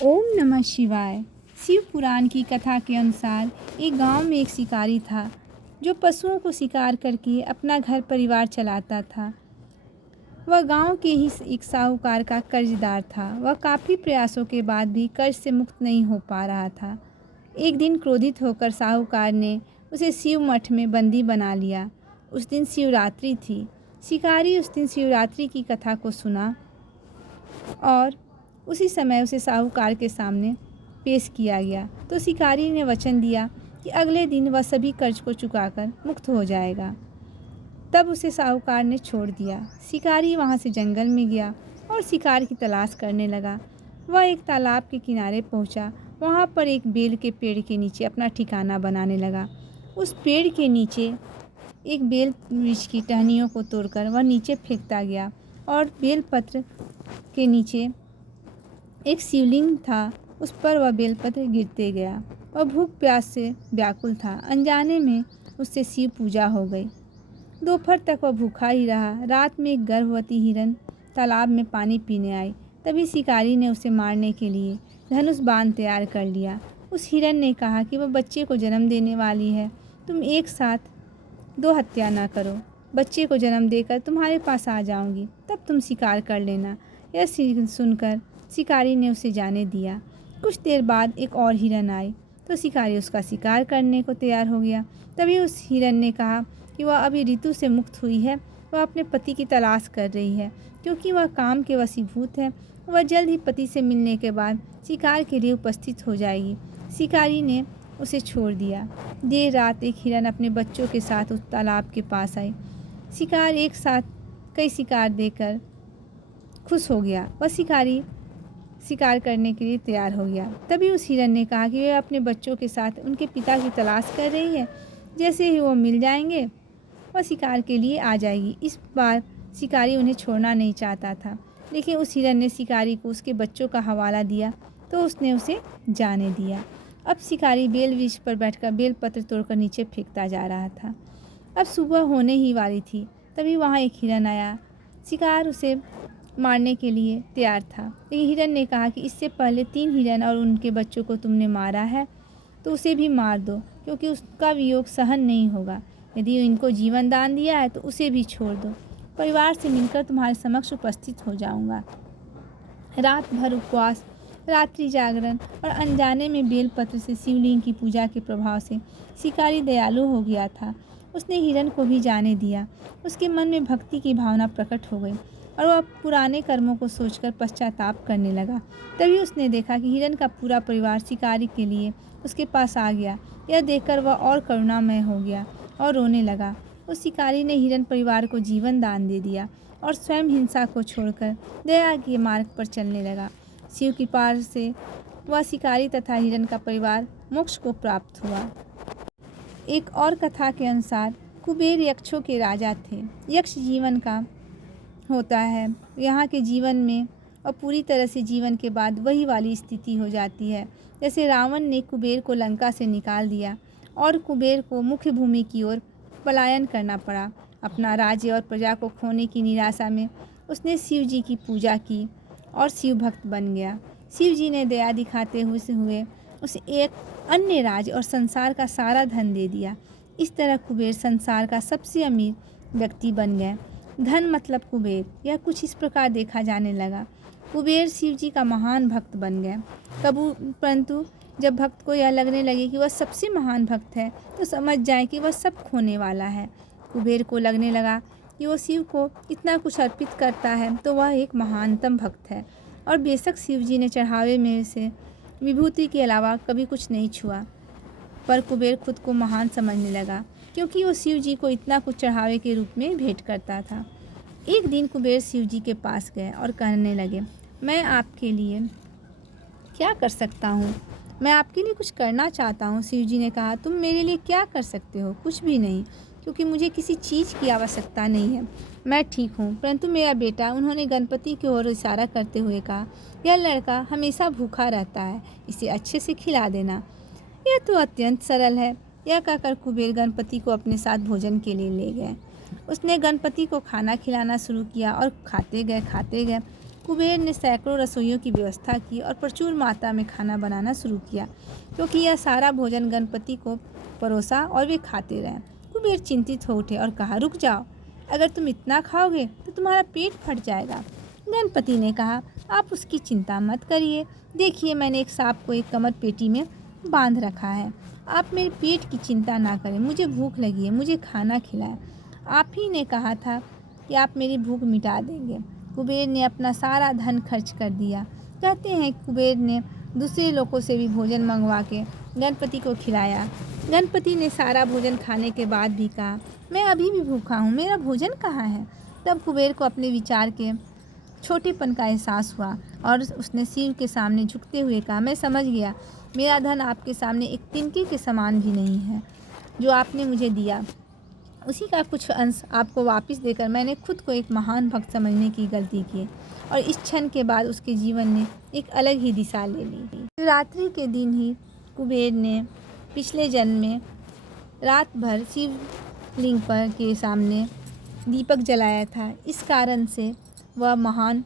ओम नमः शिवाय। शिव पुराण की कथा के अनुसार एक गांव में एक शिकारी था जो पशुओं को शिकार करके अपना घर परिवार चलाता था। वह गांव के ही एक साहूकार का कर्जदार था। वह काफ़ी प्रयासों के बाद भी कर्ज से मुक्त नहीं हो पा रहा था। एक दिन क्रोधित होकर साहूकार ने उसे शिव मठ में बंदी बना लिया। उस दिन शिवरात्रि थी। शिकारी उस दिन शिवरात्रि की कथा को सुना और उसी समय उसे साहूकार के सामने पेश किया गया। तो शिकारी ने वचन दिया कि अगले दिन वह सभी कर्ज को चुकाकर मुक्त हो जाएगा। तब उसे साहूकार ने छोड़ दिया। शिकारी वहाँ से जंगल में गया और शिकार की तलाश करने लगा। वह एक तालाब के किनारे पहुँचा। वहाँ पर एक बेल के पेड़ के नीचे अपना ठिकाना बनाने लगा। उस पेड़ के नीचे एक बेल वृक्ष की टहनियों को तोड़कर वह नीचे फेंकता गया और बेलपत्र के नीचे एक शिवलिंग था, उस पर वह बेलपत्र गिरते गया। वह भूख प्यास से व्याकुल था। अनजाने में उससे शिव पूजा हो गई। दोपहर तक वह भूखा ही रहा। रात में एक गर्भवती हिरन तालाब में पानी पीने आई। तभी शिकारी ने उसे मारने के लिए धनुष बाण तैयार कर लिया। उस हिरन ने कहा कि वह बच्चे को जन्म देने वाली है, तुम एक साथ दो हत्या ना करो। बच्चे को जन्म देकर तुम्हारे पास आ जाऊंगी, तब तुम शिकार कर लेना। यह सुनकर शिकारी ने उसे जाने दिया। कुछ देर बाद एक और हिरन आई तो शिकारी उसका शिकार करने को तैयार हो गया। तभी उस हिरन ने कहा कि वह अभी ऋतु से मुक्त हुई है। वह अपने पति की तलाश कर रही है क्योंकि वह काम के वशीभूत है। वह जल्द ही पति से मिलने के बाद शिकार के लिए उपस्थित हो जाएगी। शिकारी ने उसे छोड़ दिया। देर रात एक हिरन अपने बच्चों के साथ उस तालाब के पास आई। शिकार एक साथ कई शिकार देकर खुश हो गया। वह शिकारी शिकार करने के लिए तैयार हो गया। तभी उस हिरन ने कहा कि वह अपने बच्चों के साथ उनके पिता की तलाश कर रही है। जैसे ही वो मिल जाएंगे वह शिकार के लिए आ जाएगी। इस बार शिकारी उन्हें छोड़ना नहीं चाहता था, लेकिन उस हिरन ने शिकारी को उसके बच्चों का हवाला दिया तो उसने उसे जाने दिया। अब शिकारी बेल वृक्ष पर बैठकर बेलपत्र तोड़कर नीचे फेंकता जा रहा था। अब सुबह होने ही वाली थी। तभी वहाँ एक हिरन आया। शिकार उसे मारने के लिए तैयार था, लेकिन हिरन ने कहा कि इससे पहले 3 हिरन और उनके बच्चों को तुमने मारा है तो उसे भी मार दो, क्योंकि उसका वियोग सहन नहीं होगा। यदि इनको जीवन दान दिया है तो उसे भी छोड़ दो। परिवार से मिलकर तुम्हारे समक्ष उपस्थित हो जाऊंगा। रात भर उपवास, रात्रि जागरण और अनजाने में बेलपत्र से शिवलिंग की पूजा के प्रभाव से शिकारी दयालु हो गया था। उसने हिरन को भी जाने दिया। उसके मन में भक्ति की भावना प्रकट हो गई और वह पुराने कर्मों को सोचकर पश्चाताप करने लगा। तभी उसने देखा कि हिरन का पूरा परिवार शिकारी के लिए उसके पास आ गया। यह देखकर वह और करुणामय हो गया और रोने लगा। उस शिकारी ने हिरन परिवार को जीवन दान दे दिया और स्वयं हिंसा को छोड़कर दया के मार्ग पर चलने लगा। शिव की कृपा से वह शिकारी तथा हिरन का परिवार मोक्ष को प्राप्त हुआ। एक और कथा के अनुसार कुबेर यक्षों के राजा थे। यक्ष जीवन का होता है यहाँ के जीवन में, और पूरी तरह से जीवन के बाद वही वाली स्थिति हो जाती है जैसे रावण ने कुबेर को लंका से निकाल दिया और कुबेर को मुख्य भूमि की ओर पलायन करना पड़ा। अपना राज्य और प्रजा को खोने की निराशा में उसने शिव जी की पूजा की और शिव भक्त बन गया। शिव जी ने दया दिखाते हुए उसे एक अन्य राज्य और संसार का सारा धन दे दिया। इस तरह कुबेर संसार का सबसे अमीर व्यक्ति बन गए। धन मतलब कुबेर, यह कुछ इस प्रकार देखा जाने लगा। कुबेर शिव जी का महान भक्त बन गए। परंतु जब भक्त को यह लगने लगे कि वह सबसे महान भक्त है तो समझ जाए कि वह सब खोने वाला है। कुबेर को लगने लगा कि वो शिव को इतना कुछ अर्पित करता है तो वह एक महानतम भक्त है, और बेशक शिव जी ने चढ़ावे में से विभूति के अलावा कभी कुछ नहीं छुआ। पर कुबेर खुद को महान समझने लगा क्योंकि वो शिव जी को इतना कुछ चढ़ावे के रूप में भेंट करता था। एक दिन कुबेर शिव जी के पास गए और कहने लगे, मैं आपके लिए क्या कर सकता हूँ? मैं आपके लिए कुछ करना चाहता हूँ। शिव जी ने कहा, तुम मेरे लिए क्या कर सकते हो? कुछ भी नहीं, क्योंकि मुझे किसी चीज़ की आवश्यकता नहीं है। मैं ठीक हूँ, परंतु मेरा बेटा, उन्होंने गणपति की ओर इशारा करते हुए कहा, यह लड़का हमेशा भूखा रहता है, इसे अच्छे से खिला देना। यह तो अत्यंत सरल है। यह कहकर कुबेर गणपति को अपने साथ भोजन के लिए ले गए। उसने गणपति को खाना खिलाना शुरू किया और खाते गए। कुबेर ने सैकड़ों रसोइयों की व्यवस्था की और प्रचुर मात्रा में खाना बनाना शुरू किया, क्योंकि यह सारा भोजन गणपति को परोसा और वे खाते रहे। कुबेर चिंतित हो उठे और कहा, रुक जाओ, अगर तुम इतना खाओगे तो तुम्हारा पेट फट जाएगा। गणपति ने कहा, आप उसकी चिंता मत करिए, देखिए मैंने एक सांप को एक कमर पेटी में बांध रखा है। आप मेरे पेट की चिंता ना करें, मुझे भूख लगी है, मुझे खाना खिलाएं। आप ही ने कहा था कि आप मेरी भूख मिटा देंगे। कुबेर ने अपना सारा धन खर्च कर दिया। कहते हैं कुबेर ने दूसरे लोगों से भी भोजन मंगवा के गणपति को खिलाया। गणपति ने सारा भोजन खाने के बाद भी कहा, मैं अभी भी भूखा हूँ, मेरा भोजन कहाँ है। तब कुबेर को अपने विचार के छोटेपन का एहसास हुआ और उसने शिव के सामने झुकते हुए कहा, मैं समझ गया, मेरा धन आपके सामने एक तिनके के समान भी नहीं है। जो आपने मुझे दिया उसी का कुछ अंश आपको वापस देकर मैंने खुद को एक महान भक्त समझने की गलती की और इस क्षण के बाद उसके जीवन ने एक अलग ही दिशा ले ली। शिवरात्रि के दिन ही कुबेर ने पिछले जन्म में रात भर शिवलिंग पर के सामने दीपक जलाया था। इस कारण से वह महान